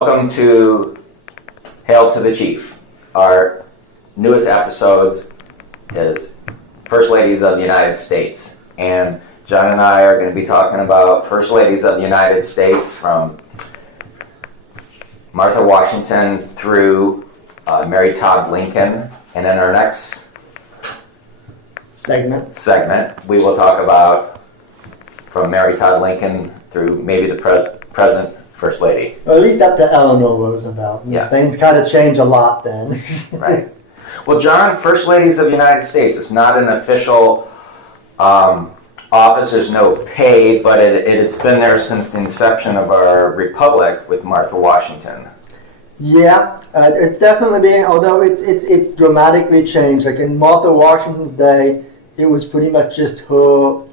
Welcome to Hail to the Chief. Our newest episode is First Ladies of the United States. And John and I are going to be talking about First Ladies of the United States from Martha Washington through Mary Todd Lincoln. And in our next segment, we will talk about from Mary Todd Lincoln through maybe the present First Lady. Or at least up to Eleanor Roosevelt. Yeah. Things kind of change a lot then. Right. Well, John, First Ladies of the United States, it's not an official office. There's no pay, but it's been there since the inception of our republic with Martha Washington. Yeah, it's definitely being, although it's dramatically changed. Like in Martha Washington's day, it was pretty much just her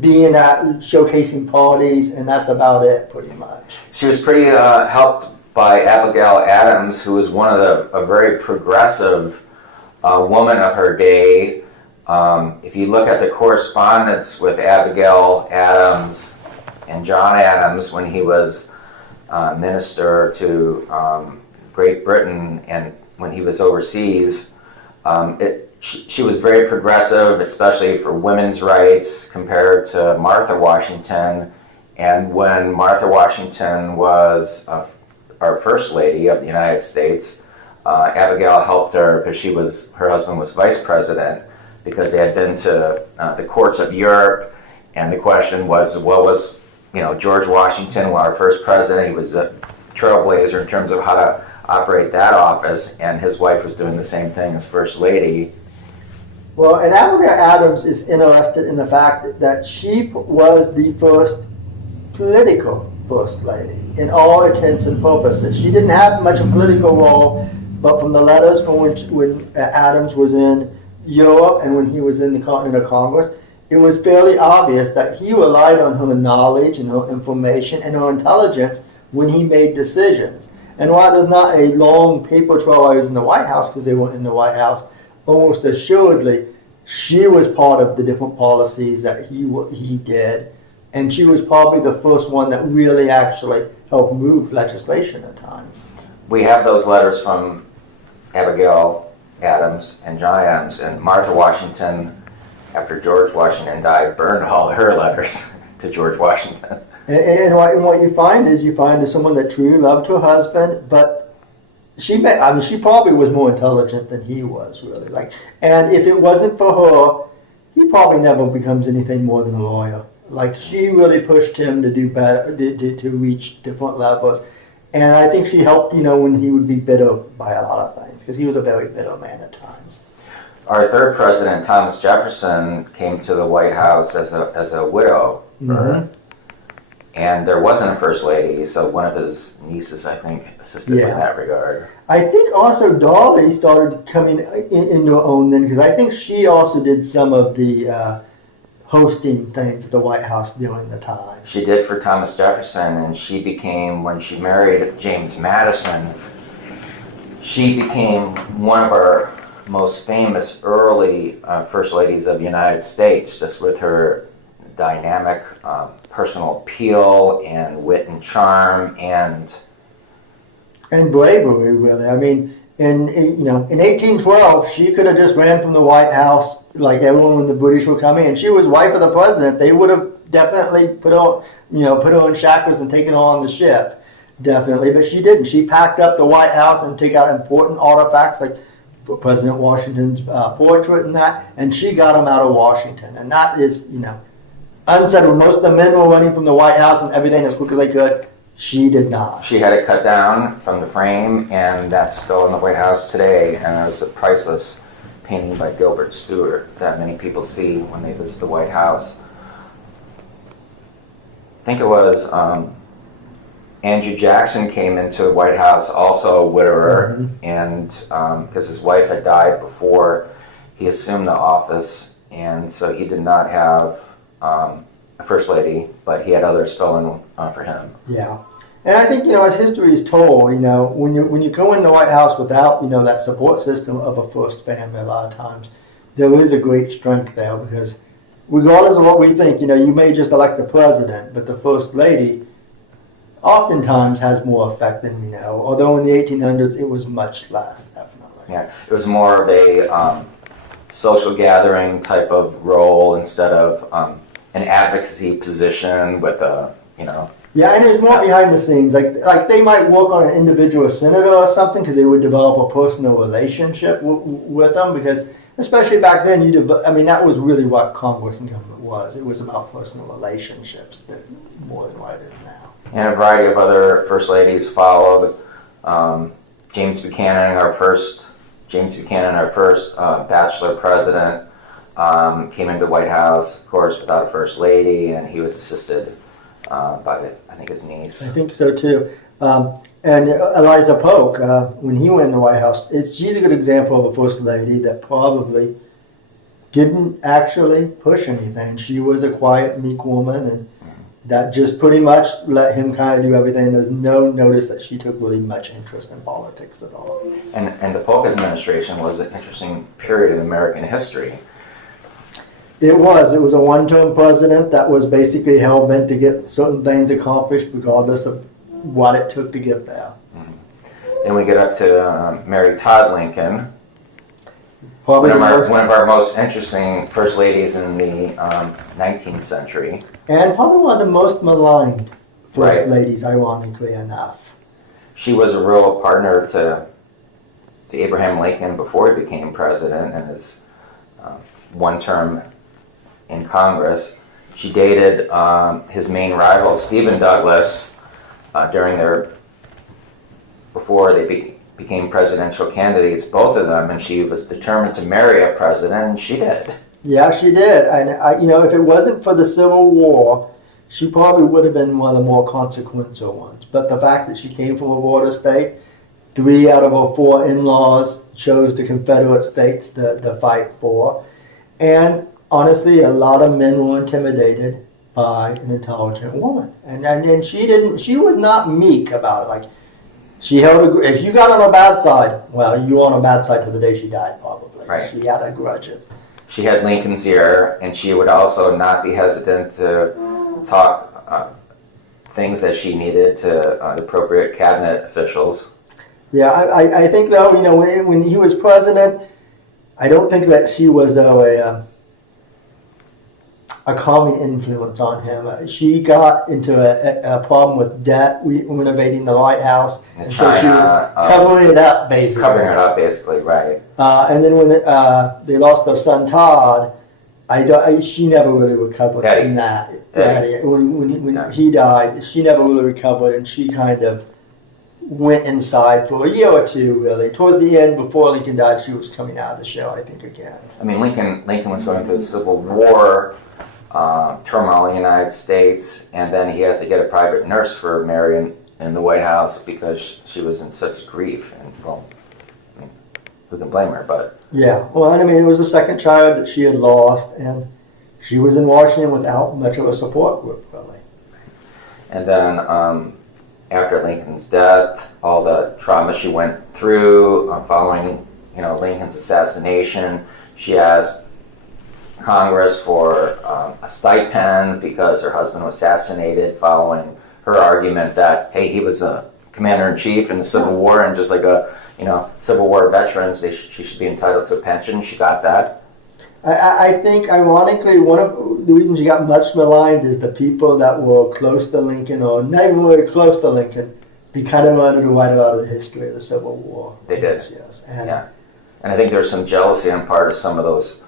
being at showcasing parties, and that's about it, pretty much. She was pretty helped by Abigail Adams, who was one of a very progressive woman of her day. If you look at the correspondence with Abigail Adams and John Adams when he was minister to Great Britain and when he was overseas, she was very progressive, especially for women's rights compared to Martha Washington. And when Martha Washington was our First Lady of the United States, Abigail helped her because her husband was vice president, because they had been to the courts of Europe, and the question was, what was, George Washington, our first president, he was a trailblazer in terms of how to operate that office, and his wife was doing the same thing as First Lady. Well, and Abigail Adams is interested in the fact that she was the first political First Lady in all intents and purposes. She didn't have much of a political role, but from the letters from when Adams was in Europe and when he was in the Continental Congress, it was fairly obvious that he relied on her knowledge and her information and her intelligence when he made decisions. And while there's not a long paper trail while he was in the White House, because they weren't in the White House, almost assuredly, she was part of the different policies that he did, and she was probably the first one that really actually helped move legislation at times. We have those letters from Abigail Adams and John Adams, and Martha Washington, after George Washington died, burned all her letters to George Washington. And what you find is someone that truly loved her husband, but she probably was more intelligent than he was, really. And if it wasn't for her, he probably never becomes anything more than a lawyer. She really pushed him to do better, to reach different levels. And I think she helped, when he would be bitter by a lot of things, because he was a very bitter man at times. Our third president, Thomas Jefferson, came to the White House as a widow. Mm-hmm. And there wasn't a First Lady, so one of his nieces, I think, assisted in that regard. I think also Dolly started coming into her own then, because I think she also did some of the hosting things at the White House during the time. She did for Thomas Jefferson, and she became, when she married James Madison, she became one of our most famous early First Ladies of the United States, just with her dynamic personal appeal and wit and charm and bravery, really. I mean, in 1812, she could have just ran from the White House like everyone when the British were coming, and she was wife of the president. They would have definitely put her in shackles and taken her on the ship, definitely. But she didn't. She packed up the White House and took out important artifacts like President Washington's portrait and she got them out of Washington. And that is, unsaid. When most of the men were running from the White House and everything as quick as they could, she did not. She had it cut down from the frame, and that's still in the White House today, and it's a priceless painting by Gilbert Stuart that many people see when they visit the White House. I think it was Andrew Jackson came into the White House, also a widower, mm-hmm. and because his wife had died before he assumed the office, and so he did not have a First Lady, but he had others fill in for him. Yeah. And I think, as history is told, when you go in the White House without, that support system of a first family, a lot of times, there is a great strength there, because regardless of what we think, you may just elect the president, but the First Lady oftentimes has more effect than we know. Although in the 1800s it was much less, definitely. Yeah, it was more of a social gathering type of role instead of an advocacy position with a, Yeah, and there's more behind the scenes. Like they might work on an individual senator or something because they would develop a personal relationship with them. Because especially back then, that was really what Congress and government was. It was about personal relationships more than what it is now. And a variety of other first ladies followed. James Buchanan, our first bachelor president, came into the White House, of course, without a first lady, and he was assisted by, I think, his niece. I think so too. And Eliza Polk, when he went in the White House, she's a good example of a first lady that probably didn't actually push anything. She was a quiet, meek woman, and that just pretty much let him kind of do everything. There's no notice that she took really much interest in politics at all. And the Polk administration was an interesting period in American history. It was a one-term president that was basically hell-bent to get certain things accomplished regardless of what it took to get there. Then we get up to Mary Todd Lincoln, Probably one of our most interesting first ladies in the 19th century. And probably one of the most maligned first Right. ladies, ironically enough. She was a real partner to Abraham Lincoln before he became president and his one term in Congress. She dated his main rival, Stephen Douglas, before they became presidential candidates, both of them, and she was determined to marry a president, and she did. Yeah, she did. And if it wasn't for the Civil War, she probably would have been one of the more consequential ones. But the fact that she came from a border state, 3 out of her 4 in-laws chose the Confederate states to fight for. And honestly, a lot of men were intimidated by an intelligent woman. And she was not meek about it. Like, she held if you got on her bad side, well, you were on her bad side till the day she died, probably. Right. She had her grudges. She had Lincoln's ear, and she would also not be hesitant to talk things that she needed to the appropriate cabinet officials. Yeah, I think though, when he was president, I don't think that she was though a calming influence on him. She got into a problem with debt, renovating the White House, and so she was covering it up basically. Covering it up basically, right. And then when they lost their son Todd, she never really recovered from that. When he died, she never really recovered, and she kind of went inside for a year or two, really. Towards the end, before Lincoln died, she was coming out of the show, I think, again. I mean, Lincoln was going through the Civil War, turmoil in the United States, and then he had to get a private nurse for Mary in the White House because she was in such grief. And, well, I mean, who can blame her, but... Yeah, well, it was the second child that she had lost, and she was in Washington without much of a support group, really. And then after Lincoln's death, all the trauma she went through following, Lincoln's assassination, she asked Congress for a stipend because her husband was assassinated, following her argument that, hey, he was a commander-in-chief in the Civil War, and just like Civil War veterans, she should be entitled to a pension. She got that. I think, ironically, one of the reasons she got much maligned is the people that were close to Lincoln, or not even really close to Lincoln, they kind of wanted to write about the history of the Civil War. They did. Yes. And I think there's some jealousy on part of some of those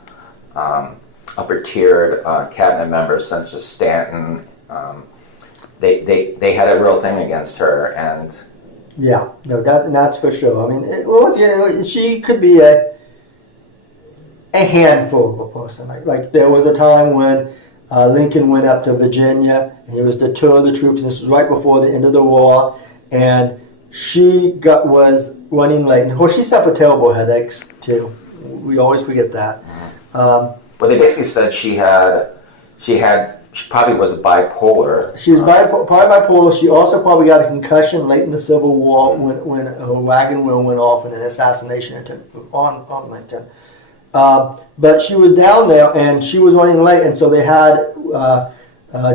upper-tiered cabinet members, such as Stanton. They had a real thing against her, and... Yeah, no, that's for sure. Once again, she could be a handful of a person. Like there was a time when Lincoln went up to Virginia, and he was to tour the troops. This was right before the end of the war, and she was running late. And of course, she suffered terrible headaches too. We always forget that. Well, they basically said she probably was bipolar. She was probably bipolar. She also probably got a concussion late in the Civil War when a wagon wheel went off in an assassination attempt on Lincoln. But she was down there and she was running late, and so they had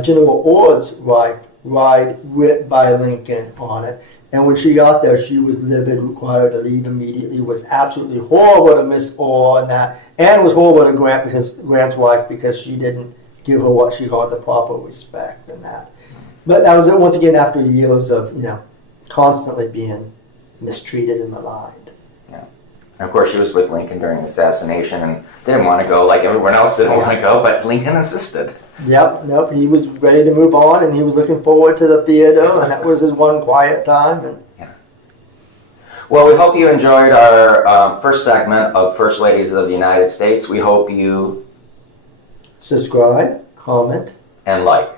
General Ord's wife ride writ by Lincoln on it. And when she got there, she was livid, required to leave immediately, was absolutely horrible to Miss Orr and that, and was horrible to Grant, because Grant's wife, because she didn't give her what she called the proper respect and that. But that was once again after years of, constantly being mistreated and maligned. And of course, she was with Lincoln during the assassination and didn't want to go like everyone else didn't want to go, but Lincoln insisted. Nope, he was ready to move on, and he was looking forward to the theater, and that was his one quiet time. And Well, we hope you enjoyed our first segment of First Ladies of the United States. We hope you subscribe, comment, and like.